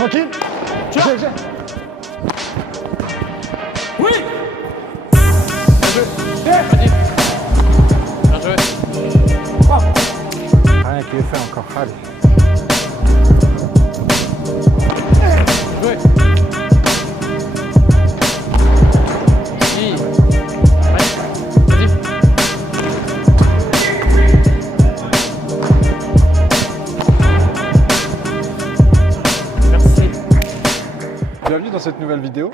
Tranquille. J'ai. Oui. Vas-y. Bien joué. Rien qui est fait encore. Allez. Joué. Si. Ouais. Vas-y. Merci. Bienvenue dans cette nouvelle vidéo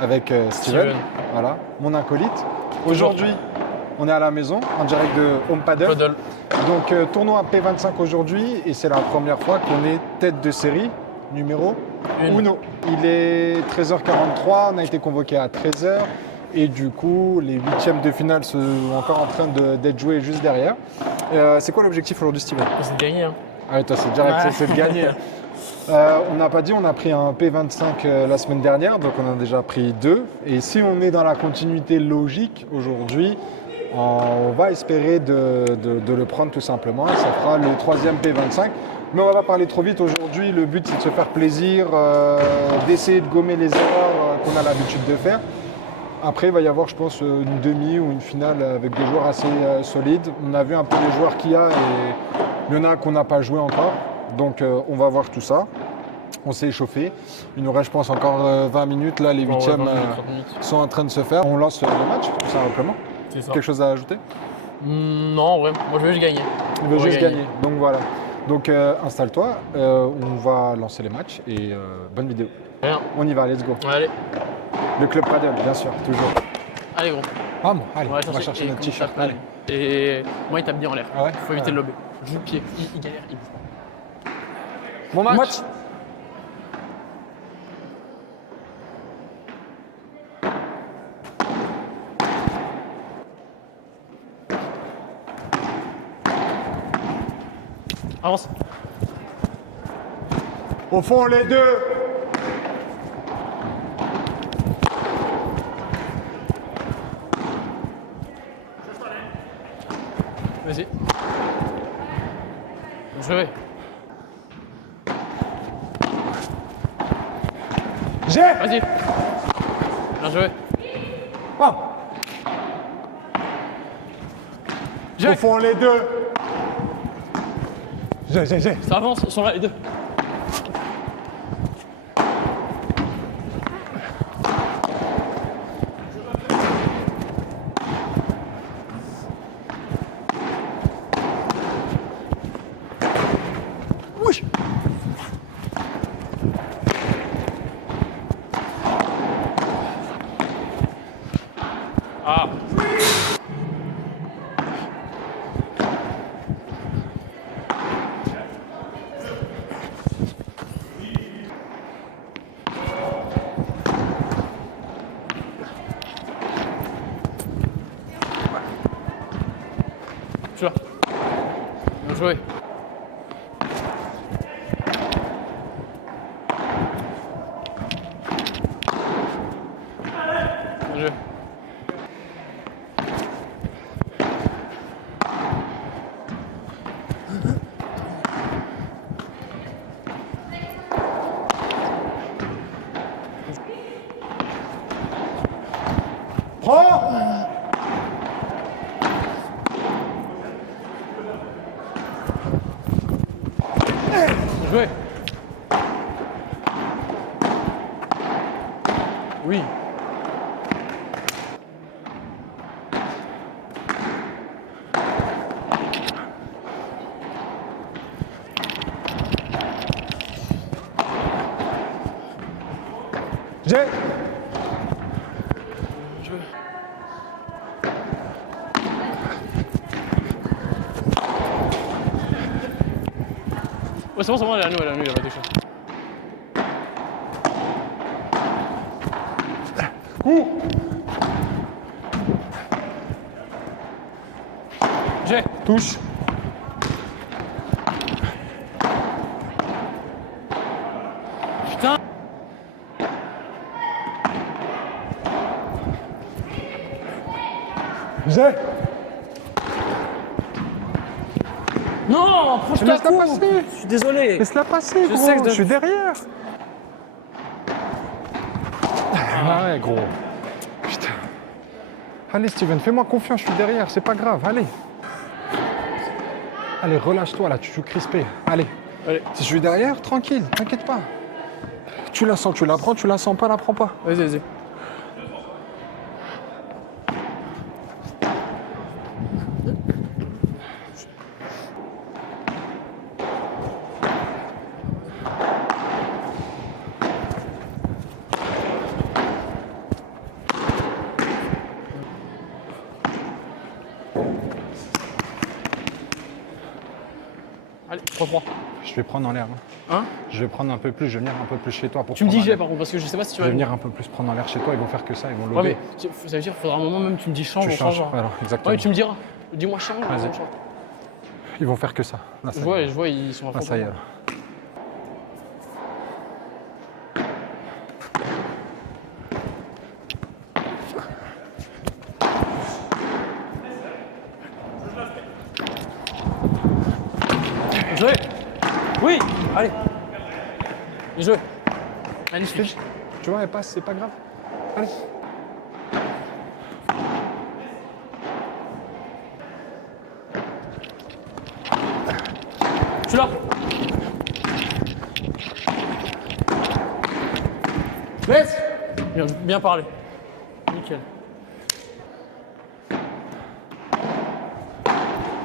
avec Steven. Voilà, mon acolyte. Aujourd'hui, on est à la maison en direct de Home Paddle. Donc tournoi P25 aujourd'hui et c'est la première fois qu'on est tête de série numéro 1. Il est 13h43, on a été convoqué à 13h et du coup les huitièmes de finale sont encore en train d'être joués juste derrière. C'est quoi l'objectif aujourd'hui, Steven? C'est de gagner. Hein. Ah toi c'est direct, c'est de gagner. On n'a pas dit, on a pris un P25 la semaine dernière, donc on a déjà pris 2. Et si on est dans la continuité logique aujourd'hui, on va espérer de le prendre tout simplement. Ça fera le 3e P25. Mais on va pas parler trop vite aujourd'hui. Le but c'est de se faire plaisir, d'essayer de gommer les erreurs qu'on a l'habitude de faire. Après, il va y avoir, je pense, une demi ou une finale avec des joueurs assez solides. On a vu un peu les joueurs qu'il y a et il y en a qu'on n'a pas joué encore. Donc on va voir tout ça. On s'est échauffé. Il nous reste, je pense, encore 20 minutes. Là, les huitièmes sont en train de se faire. On lance le match, tout simplement. C'est ça. Quelque chose à ajouter? Non, en vrai, moi je veux juste gagner. Il veut juste gagner. Donc voilà. Donc installe-toi. On va lancer les matchs et bonne vidéo. Rien. On y va, let's go. Allez. Le club paddle, bien sûr, toujours. Allez gros. Vamos, allez, on va chercher notre t-shirt. Allez. Et moi il tape bien en l'air. Ah ouais? Faut éviter de lober. Joue le pied, il galère, il bouge pas. Bon match. Avance. Au fond, les deux. Vas-y. Joué. J'ai. Vas-y. Bien joué. Oh. J'ai. Au fond, les deux. J'ai. Ça avance, ils sont là les deux. Oui. Ah. Tu vois. Bien joué. Bien joué. Prends. Bien joué. Oui. J'ai. Joué. Ouais, c'est bon, elle est à nous, il n'y a pas de chose. J'ai. Touche. Putain. J'ai. Non, proche ta Laisse-la coupe. passer. Je suis désolé. Laisse-la passer, Je gros. sais que Je suis derrière. Ah ouais, gros. Putain. Allez, Steven, fais-moi confiance, je suis derrière, c'est pas grave, allez. Allez, relâche-toi là, tu joues crispé. Allez. Allez. Si je suis derrière, tranquille, t'inquiète pas. Tu la sens, tu la prends, tu la sens pas, la prends pas. Vas-y, vas-y. Allez, 3-3. Je vais prendre en l'air. Hein? Je vais prendre un peu plus, je vais venir un peu plus chez toi pour Tu me dis prendre en j'ai l'air. par contre, parce que je sais pas si tu Je vas vais venir un peu plus prendre en l'air chez toi, ils vont faire que ça, ils vont Ouais, lober. mais ça veut dire qu'il faudra un moment même, tu me dis change, Tu on changes, change. voilà, exactement. Ouais, tu me diras. Dis-moi change, on Vas-y. change. Ils vont faire que ça. Là, ça Je y est. vois, ils sont à fond. Là, ça y est. Là. Bien joué. Oui, allez. Bien joué. Magnifique. Tu vois, elle passe, c'est pas grave. Allez. Je suis là. Laisse. Bien parlé. Nickel.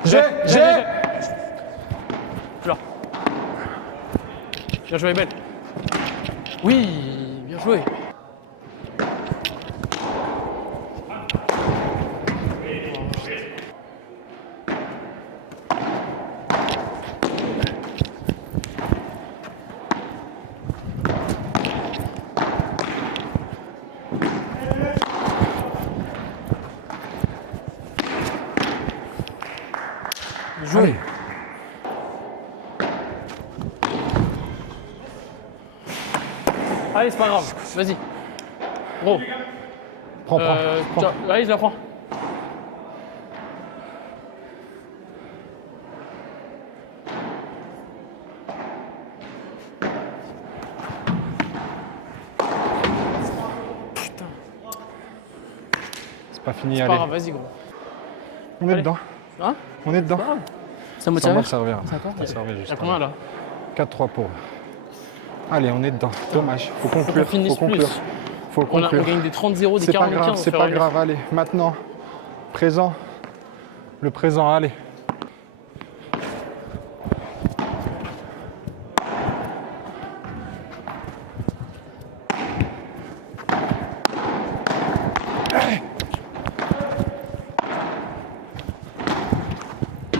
J'ai. Je suis là. Bien joué, belle. Oui, bien joué. Joué. Allez. Allez, c'est pas grave. Vas-y. Gros. Prends. Tiens, allez, je la prends. Putain. C'est pas fini, C'est allez. pas grave, vas-y, gros. On est Allez. dedans. Hein? On est dedans. Ça me Ça va servir. Ça va Ça servir Il y juste. a combien là? 4-3 pour eux. Allez, on est dedans. Dommage. Faut Faut conclure. qu'on finisse Faut conclure. plus. Faut On conclure. gagne des 30-0, des C'est pas 40-15. grave, c'est pas grave. Allez, maintenant. Présent. Le présent, allez.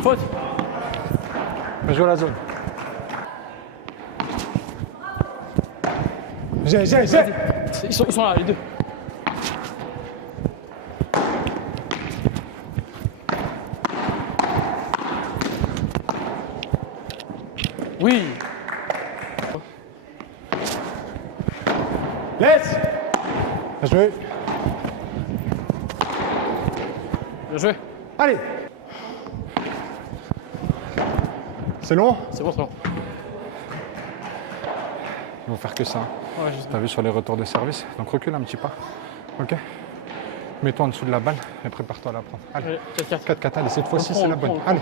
Faute. Joue la zone. J'ai. Ils sont là, les deux. Oui. Laisse. Bien joué. Bien joué. Allez. C'est long. C'est bon, c'est bon. Ils vont faire que ça. Ouais, je sais. T'as vu sur les retours de service. Donc recule un petit pas. Ok. Mets-toi en dessous de la balle et prépare-toi à la prendre. Allez. Allez, 4-4. 4-4, allez, cette fois-ci On prend, c'est la on bonne. prend, on Allez.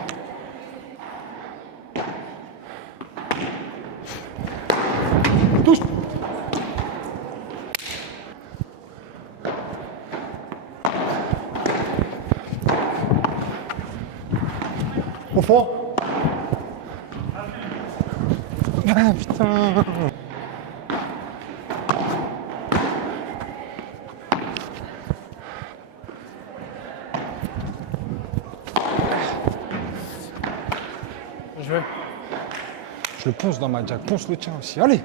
Touche. Au fond. Ah putain. Bien joué. Je le ponce dans ma jack, ponce le tien aussi. Allez.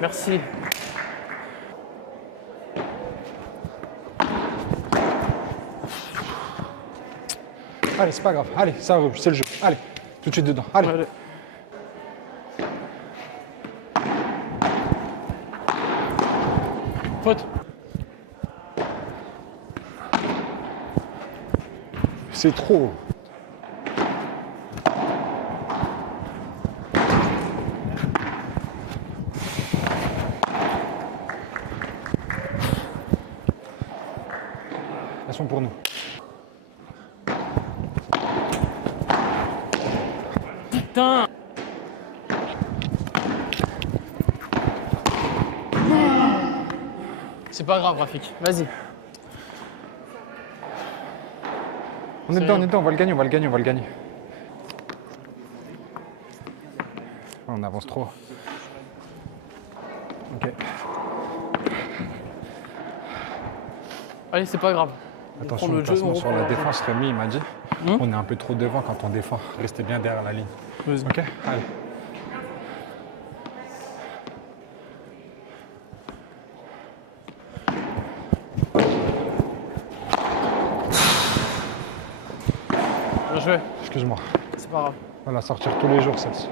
Merci. Allez, c'est pas grave. Allez, ça va, c'est le jeu. Allez, tout de suite dedans. Allez. Allez. Faute. c'est trop. Elles sont pour nous. Putain. C'est pas grave, Rafik. Vas-y. On est dedans, on va le gagner, on va le gagner, on va le gagner. On avance trop. Ok. Allez, c'est pas grave. Attention, prend le le jeu, placement on sur reprend la le jeu. défense, Rémi, il m'a dit. On est un peu trop devant quand on défend. Restez bien derrière la ligne. Vas-y. Ok, allez. Bien joué. Excuse-moi. C'est pas grave. On va la sortir tous les jours, celle-ci.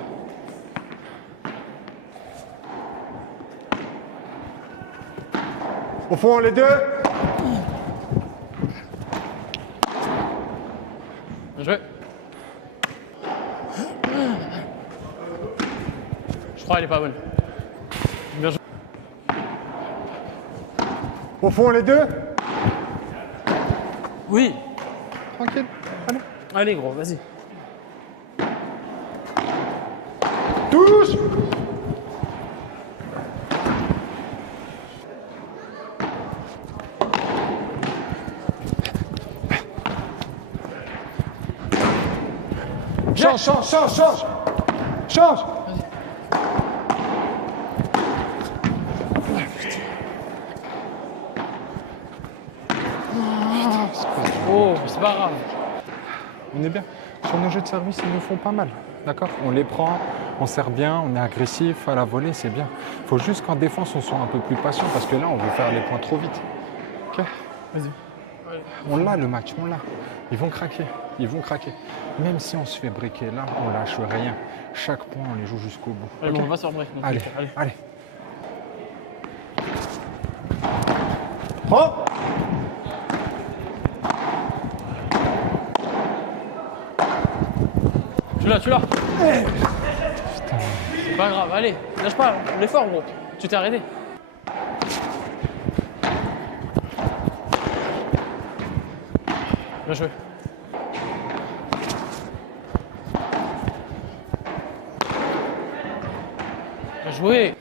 Au fond, les deux. Bien joué. Je crois qu'elle est pas bonne. Bien joué. Au fond, les deux. Oui. Tranquille. Allez. Allez, gros, vas-y. Touche. Change, change, change, change. Change. Oh, c'est pas grave. On est bien. Sur nos jeux de service, ils nous font pas mal. D'accord? On les prend, on sert bien, on est agressif à la volée, c'est bien. Il faut juste qu'en défense, on soit un peu plus patient parce que là, on veut faire les points trop vite. Ok? Vas-y. On l'a le match, on l'a. Ils vont craquer, ils vont craquer. Même si on se fait briquer là, on lâche rien. Chaque point, on les joue jusqu'au bout. Allez, Ok? bon, on va se faire break. donc. Allez, Allez. allez. Prends. Tu l'as. C'est pas grave, allez. Lâche pas, on est fort, gros. Tu t'es arrêté. Bien joué. Bien joué.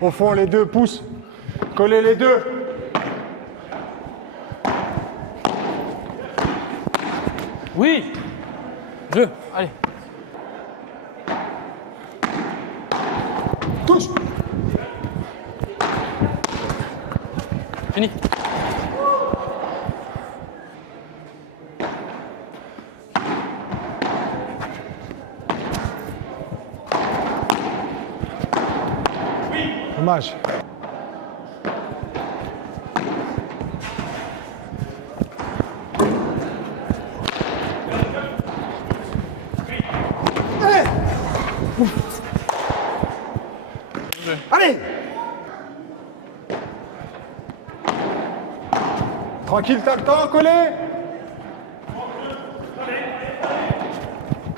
Au fond, les deux, pousse. Collez les deux. Oui. Jeu, allez. Touche. Fini. Dommage. Allez. Tranquille, t'as le temps, collé.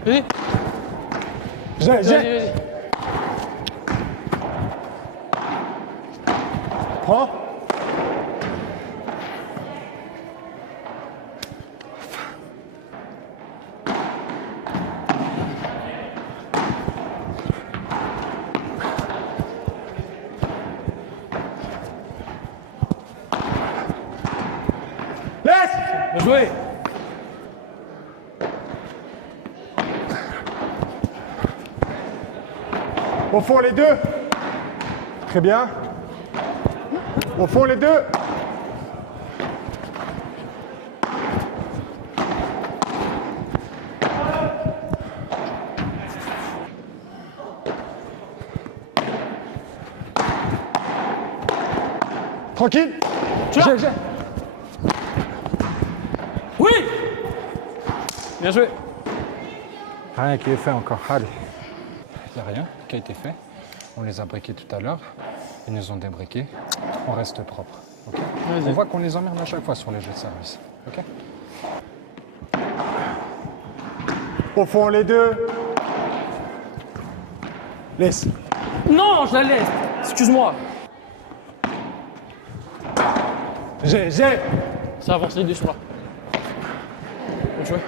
Vas-y. J'ai. Vas-y. Prends. Laisse. Bien joué. Au fond, les deux. Très bien. Au fond, les deux. Tranquille. Tu l'as. J'ai. Oui. Bien joué. Rien qui est fait encore. Allez. Il n'y a rien qui a été fait. On les a briqués tout à l'heure. Ils nous ont débriqués. On reste propre. ok? Vas-y. On voit qu'on les emmerde à chaque fois sur les jeux de service. Ok? Au fond, les deux. Laisse. Non, je la laisse. Excuse-moi. J'ai. Ça avance, les deux sont là. Bonne joué.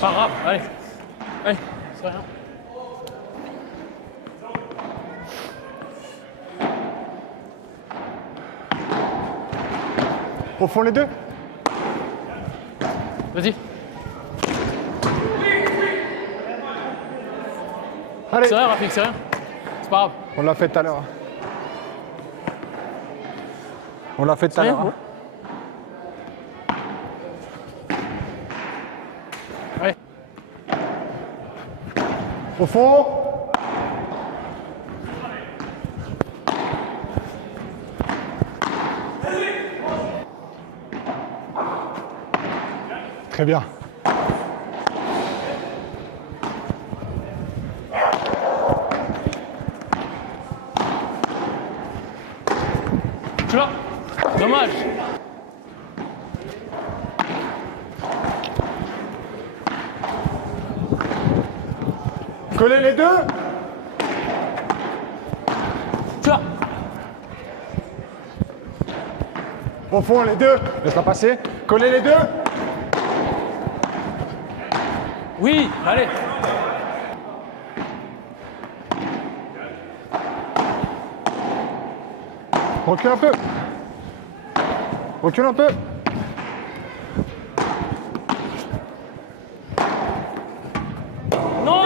Pas grave, allez. Allez, c'est rien. Au fond, les deux. Vas-y. Allez. C'est rien, Rafik, c'est rien. C'est pas grave. On l'a fait tout à l'heure. On l'a fait tout à rien, l'heure. bon. Allez. Au fond. Très bien. Tu vois? Dommage. Collez les deux. Tu vois? Au fond, les deux. Laisse-la passer. Collez les deux. Oui, allez. Recule un peu. Recule un peu. Non.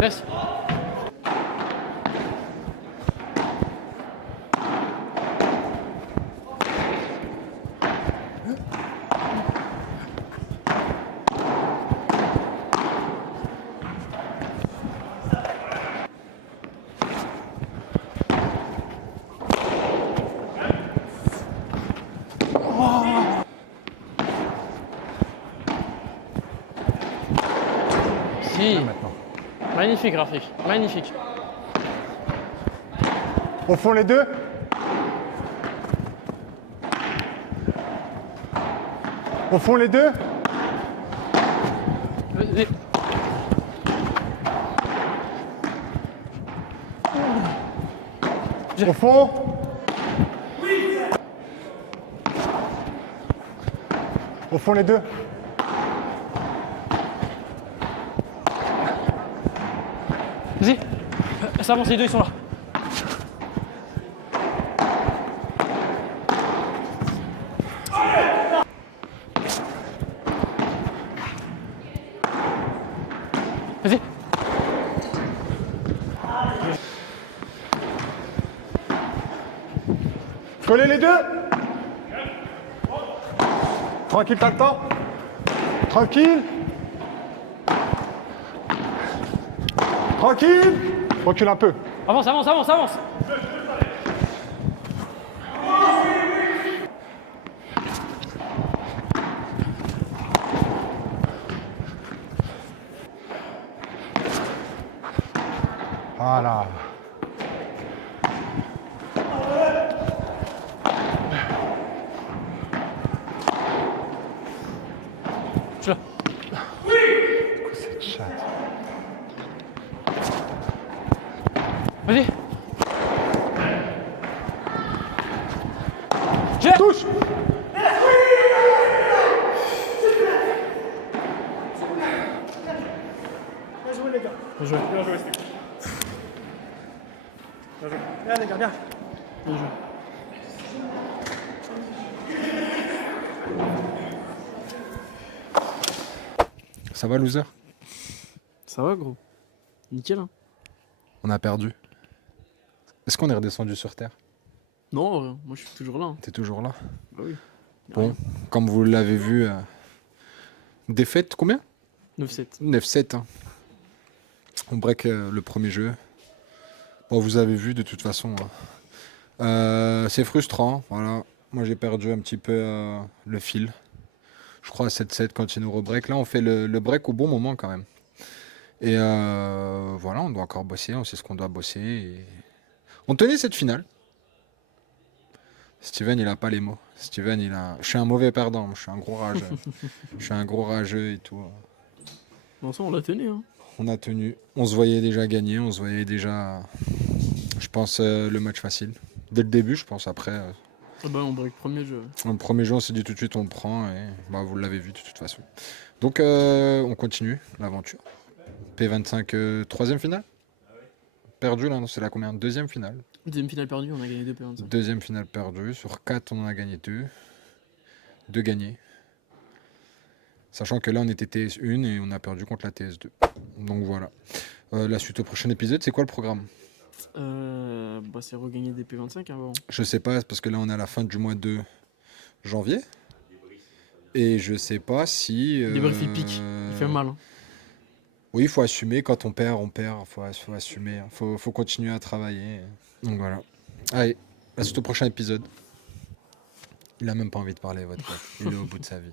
Laisse. Si. Maintenant. Magnifique, Rafik. Magnifique. Au fond, les deux. Au fond, les deux. Vas-y. Au fond. Au fond, les deux. Vas-y. Ça avance, les deux, ils sont là. Vas-y. Collez les deux. Tranquille, t'as le temps. Tranquille. Tranquille. Recule un peu. Avance, avance, avance, avance. Voilà. Tu l'as. Cette chatte. Vas-y. J'ai. Touche. Bien joué. Bien les gars, bien. Bien joué. Ça va, loser? Ça va, gros. Nickel, hein. On a perdu. Est-ce qu'on est redescendu sur Terre? Non, moi je suis toujours là. Hein. T'es toujours là? Bah oui. Bon, comme vous l'avez vu, défaite combien? 9-7. 9-7. Hein. On break le premier jeu. Bon, vous avez vu de toute façon. Hein. C'est frustrant. Voilà. Moi j'ai perdu un petit peu le fil. je crois, à 7-7 quand il nous rebreak. Là, on fait le break au bon moment quand même. Et voilà, on doit encore bosser, on sait ce qu'on doit bosser. Et... On tenait cette finale. Steven, il a pas les mots. Steven, il a. Je suis un mauvais perdant, je suis un gros rageux. Je suis un gros rageux et tout. Bon, ça, on l'a tenu. Hein. On a tenu. On se voyait déjà gagner, on se voyait déjà, je pense, le match facile. Dès le début, je pense. Après, Ah bah, on break premier jeu. le premier jeu, on s'est dit tout de suite, on le prend. Et bah, vous l'avez vu de toute façon. Donc, on continue l'aventure. P25, troisième finale. Perdu là, non, c'est la combien? Deuxième finale. Deuxième finale perdue, on a gagné 2 P25. Deuxième finale perdue. Sur 4, on en a gagné 2. 2 gagnés. Sachant que là, on était TS1 et on a perdu contre la TS2. Donc voilà. La suite au prochain épisode, c'est quoi le programme? Bah, c'est regagner des P25 avant. Je sais pas, parce que là, on est à la fin du mois de janvier. Et je sais pas si... Débrief, il pique. Il fait mal. Hein. Oui, il faut assumer. Quand on perd, on perd. Faut assumer. Faut continuer à travailler. Donc voilà. Allez, la suite au prochain épisode. Il a même pas envie de parler, votre pote. Il est au bout de sa vie.